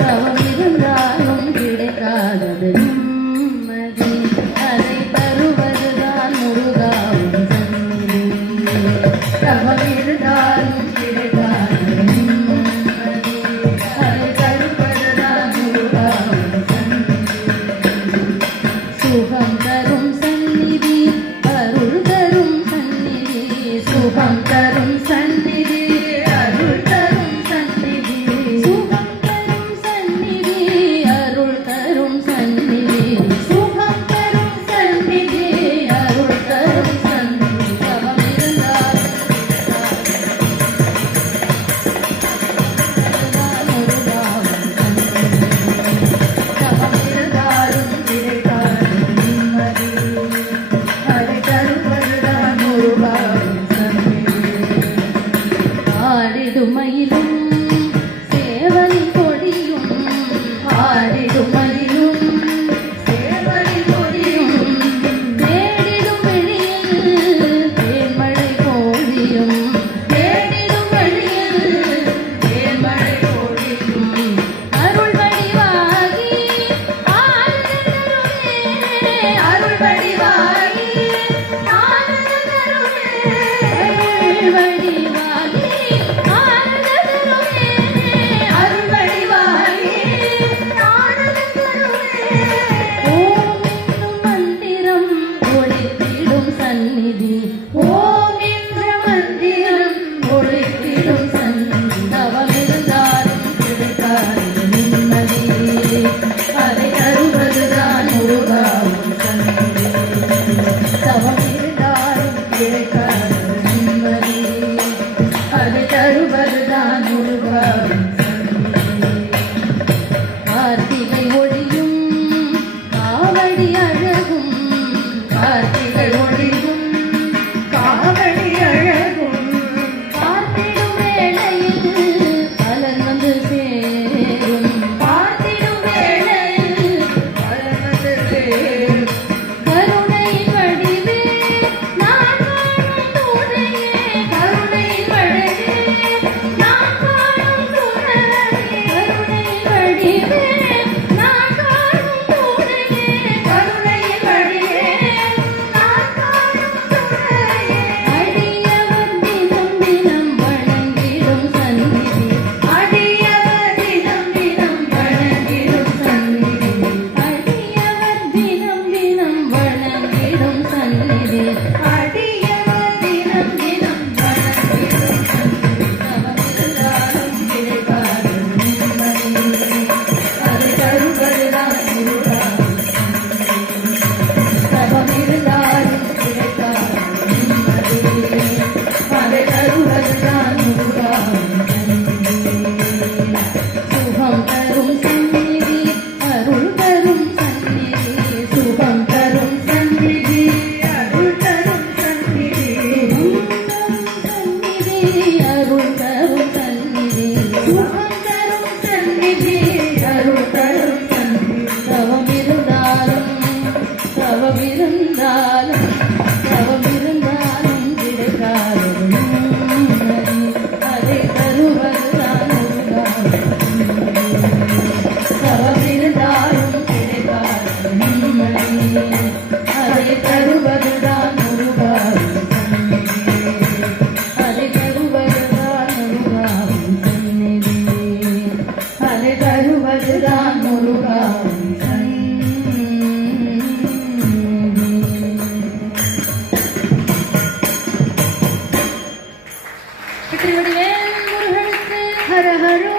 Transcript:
தவமிருந்தாலும் கிடைக்காதது நிம்மதி, அதை தருவதுதான் முருகாவும் சந்நிதி. தவமிருந்தாலும் கிடைக்காதது நிம்மதி, அதை தருவதுதான் முருகாவும் சந்நிதி. சுகம் தரும் சந்நிதி, அருள் தரும் சந்நிதி, சுகம் தரும் சந்நிதி, அருள் தரும் சந்நிதி, சுகம் தரும் சந்நிதி, அருள் தரும் சந்நிதி, சுகம் தரும் சந்நிதி, அருள் தரும் சந்நிதி. தவமிருந்தாலும் கிடைக்காத நிம்மதி, அதை தருவதுதான் முருகாவும் சந்நிதி. ஆடிடுமயிலும் சேவலி கொடியும், ஆடிடுமயிலும் சேவலி கொடியும், தேடிடும் வெளியில் தேன்மழை கோழியும், தேடிடும் வெளியில் தேன்மழை கோழியும், அருள் வடிவாகி ஆனந்த தருவே, அருள் வடிவாகி ஆனந்த தருவே, அருள் வடிவாகி ஆனந்த தருவே, அருள் வடிவாகி ஆனந்த தருவே. ஓம் என்னும் மந்திரம் ஒலித்திடும் சந்நிதி, ஓம் என்ற மந்திரம் ஒலித்திடும் சந்நிதி. தவமிருந்தாலும் கிடைக்காத நிம்மதி, அதை தருவதுதான் முருகாவும் சந்நிதி. தவமிருந்தாலும் கிடைக்காத நிம்மதி, அதை தருவதுதான் முருகாவும் சந்நிதி. கார்த்திகை ஒளியும் காவடி அழகும், கார்த்திகை ஒளியும் காவடி அழகும், பார்த்திடும் வேளையில் பலன் வந்து சேரும், பார்த்திடும் வேளையில் பலன் வந்து சேரும். கருணை வடிவே நான் காணும் துணையே, கருணை வடிவே நான் காணும் துணையே, கருணை வடிவே நான் காணும் துணையே, கருணை வடிவே நான் காணும் துணையே. அடியவர் தினம் தினம் வணங்கிடும் சந்நிதி, அடியவர் தினம் தினம் வணங்கிடும் சந்நிதி, அடியவர் தினம் தினம் வணங்கிடும் சந்நிதி, அடியவர் தினம் தினம் வணங்கிடும் சந்நிதி. தவமிருந்தாலும் கிடைக்காத நிம்மதி, அதை தருவதுதான் முருகாவும் சந்நிதி. தவமிருந்தாலும் கிடைக்காத நிம்மதி, அதை தருவதுதான் முருகாவும் சந்நிதி. சுகம் தரும் சந்நிதி, அருள் தரும் சந்நிதி, சுகம் தரும் சந்நிதி, அருள் தரும் சந்நிதி, சுகம் தரும் சந்நிதி, அருள் தரும் சந்நிதி, சுகம் தரும் சந்நிதி, அருள் தரும் சந்நிதி. தவமிருந்தாலும் தவமிருந்தாலும் தவமிருந்தாலும் கிடைக்காத நிம்மதி, அதை தருவதுதான் முருகாவும் சந்நிதி. தவமிருந்தாலும் கிடைக்காத நிம்மதி, அதை தருவதுதான் முருகாவும் சந்நிதி, அதை தருவதுதான் முருகாவும் சந்நிதி, அதை தருவதுதான் முருகாவும் சந்நிதி. வெற்றிவடிவேல் முருகனுக்கு ஹர ஹரோ